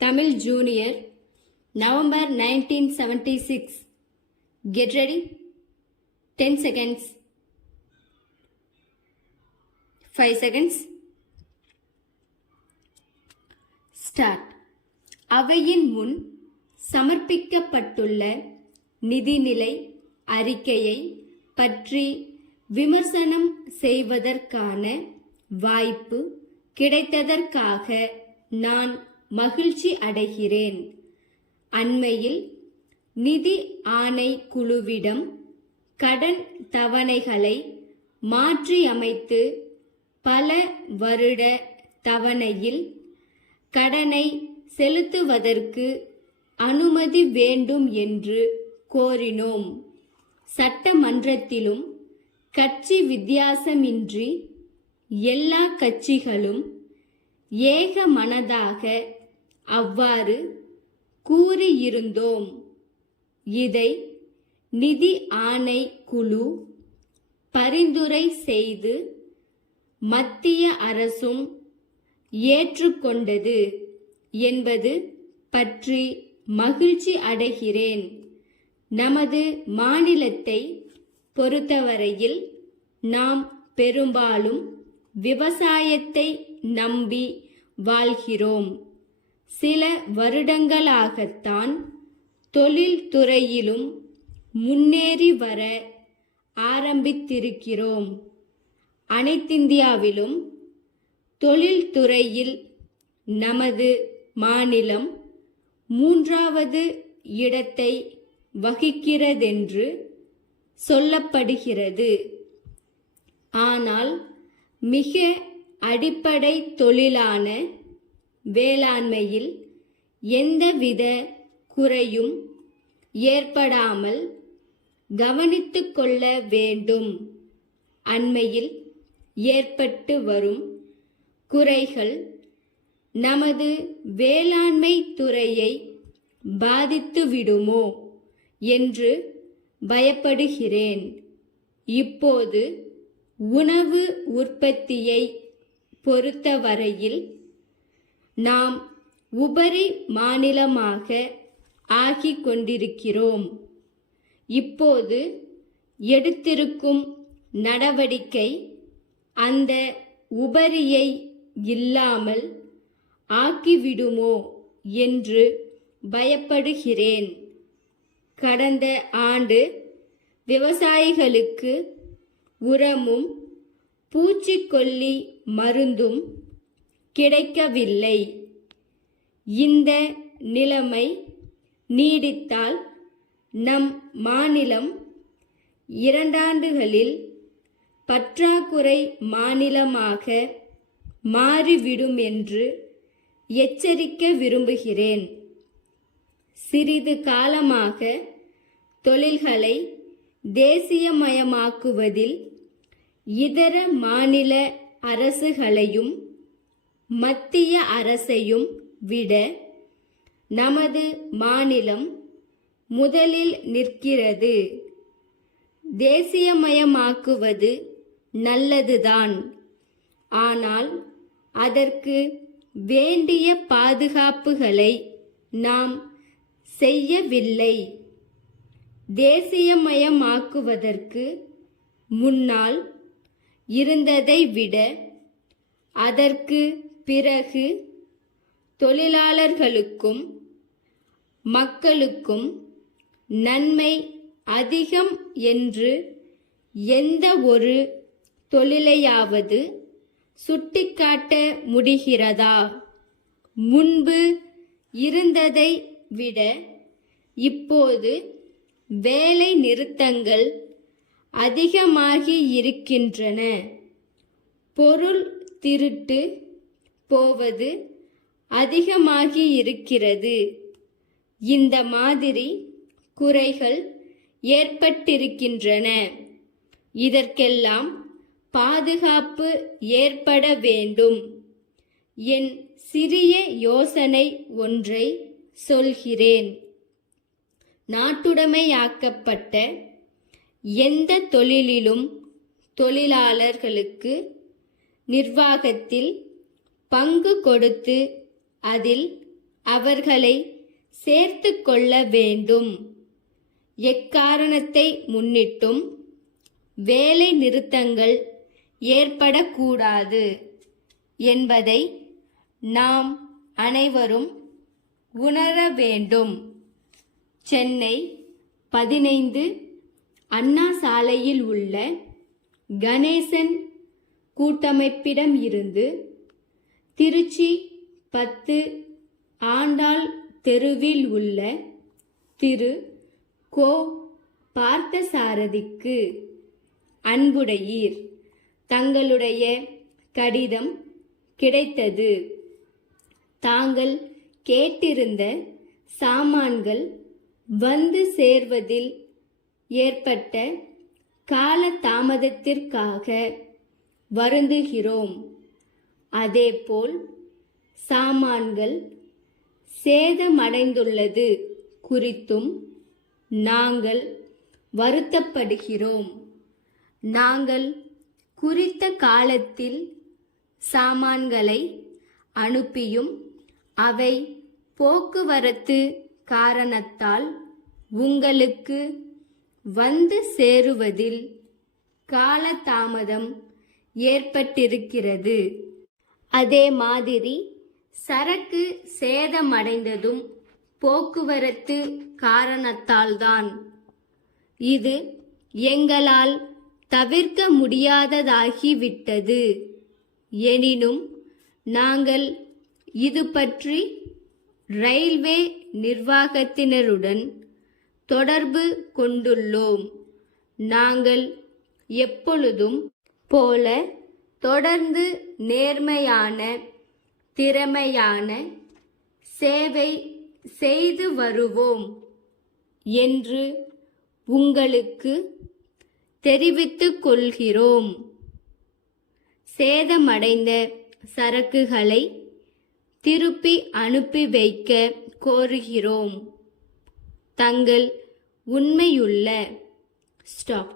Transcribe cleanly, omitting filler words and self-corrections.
Tamil Junior, November 1976. Get ready. 10 seconds. 5 seconds. Start. அவையின் முன் சமர்ப்பிக்கப்பட்டுள்ள நிதிநிலை அறிக்கையை பற்றி விமர்சனம் செய்வதற்கான வாய்ப்பு கிடைத்ததற்காக நான் மகிழ்ச்சி அடைகிறேன். அண்மையில் நிதி ஆணை குழுவிடம் கடன் தவணைகளை மாற்றியமைத்து பல வருட தவணையில் கடனை செலுத்துவதற்கு அனுமதி வேண்டும் என்று கோரினோம். சட்டமன்றத்திலும் கட்சி வித்தியாசமின்றி எல்லா கட்சிகளும் ஏக மனதாக அவ்வாறு கூறியிருந்தோம். இதை நிதி ஆணை குழு பரிந்துரை செய்து மத்திய அரசும் ஏற்றுக்கொண்டது என்பது பற்றி மகிழ்ச்சி அடைகிறேன். நமது மாநிலத்தை பொறுத்தவரையில் நாம் பெரும்பாலும் விவசாயத்தை நம்பி வாழ்கிறோம். சில வருடங்களாகத்தான் தொழில்துறையிலும் முன்னேறி வர ஆரம்பித்திருக்கிறோம். அனைத்திந்தியாவிலும் தொழில்துறையில் நமது மாநிலம் 3வது இடத்தை வகிக்கிறதென்று சொல்லப்படுகிறது. ஆனால் மிக அடிப்படை தொழிலான வேளாண்மையில் எந்தவித குறையும் ஏற்படாமல் கவனித்துக் கொள்ள வேண்டும். அண்மையில் ஏற்பட்டு வரும் குறைகள் நமது வேளாண்மை துறையை பாதித்துவிடுமோ என்று பயப்படுகிறேன். இப்போது உணவு உற்பத்தியை பொறுத்தவரையில் நாம் உபரி மாநிலமாக ஆகிக் கொண்டிருக்கிறோம். இப்போது எடுத்திருக்கும் நடவடிக்கை அந்த உபரியை இல்லாமல் ஆக்கிவிடுமோ என்று பயப்படுகிறேன். கடந்த ஆண்டு விவசாயிகளுக்கு உரமும் பூச்சிக்கொல்லி மருந்தும் கிடைக்கவில்லை. இந்த நிலைமை நீடித்தால் நம் மாநிலம் 2 ஆண்டுகளில் பற்றாக்குறை மாநிலமாக மாறிவிடும் என்று எச்சரிக்க விரும்புகிறேன். சிறிது காலமாக தொழில்களை தேசியமயமாக்குவதில் இதர மாநில அரசுகளையும் மத்திய அரசையும் விட நமது மாநிலம் முதலில் நிற்கிறது. தேசியமயமாக்குவது நல்லதுதான். ஆனால் அதற்கு வேண்டிய பாதுகாப்புகளை நாம் செய்யவில்லை. தேசியமயமாக்குவதற்கு முன்னால் இருந்ததை விட அதற்கு பிறகு தொழிலாளர்களுக்கும் மக்களுக்கும் நன்மை அதிகம் என்று எந்த ஒரு தொழிலையாவது சுட்டிக்காட்ட முடிகிறதா? முன்பு இருந்ததை விட இப்போது வேலை நிறுத்தங்கள் அதிகமாகி இருக்கின்றன. பொருள் திருட்டு போவது அதிகமாகி இருக்கிறது. இந்த மாதிரி குறைகள் ஏற்பட்டிருக்கின்றன. இதற்கெல்லாம் பாதுகாப்பு ஏற்பட வேண்டும். என் சிறிய யோசனை ஒன்றை சொல்கிறேன். நாட்டுடைமையாக்கப்பட்ட எந்த தொழிலிலும் தொழிலாளர்களுக்கு நிர்வாகத்தில் பங்கு கொடுத்து அதில் அவர்களை சேர்த்து கொள்ள வேண்டும். எக்காரணத்தை முன்னிட்டும் வேலை நிறுத்தங்கள் ஏற்படக்கூடாது என்பதை நாம் அனைவரும் உணர வேண்டும். சென்னை 15 அண்ணா சாலையில் உள்ள கணேசன் கூட்டமைப்பிடம் இருந்து திருச்சி 10 ஆண்டாள் தெருவில் உள்ள திரு கோ பார்த்தசாரதிக்கு அன்புடையீர். தங்களுடைய கடிதம் கிடைத்தது. தாங்கள் கேட்டிருந்த சாமான்கள் வந்து சேர்வதில் ஏற்பட்ட கால தாமதத்திற்காக வருந்துகிறோம். அதேபோல் சாமான்கள் சேதமடைந்துள்ளது குறித்தும் நாங்கள் வருத்தப்படுகிறோம். நாங்கள் குறித்த காலத்தில் சாமான்களை அனுப்பியும் அவை போக்குவரத்து காரணத்தால் உங்களுக்கு வந்து சேருவதில் காலதாமதம் ஏற்பட்டிருக்கிறது. அதே மாதிரி சரக்கு சேதமடைந்ததும் போக்குவரத்து காரணத்தால்தான். இது எங்களால் தவிர்க்க முடியாததாகிவிட்டது. எனினும் நாங்கள் இது பற்றி ரயில்வே நிர்வாகத்தினருடன் தொடர்பு கொண்டுள்ளோம். நாங்கள் எப்பொழுதும் போல தொடர்ந்து நேர்மையான திறமையான சேவை செய்து வருவோம் என்று உங்களுக்கு தெரிவித்துக் கொள்கிறோம். சேதமடைந்த சரக்குகளை திருப்பி அனுப்பி வைக்க கோருகிறோம். தங்கள் உண்மையுள்ள ஸ்டாப்.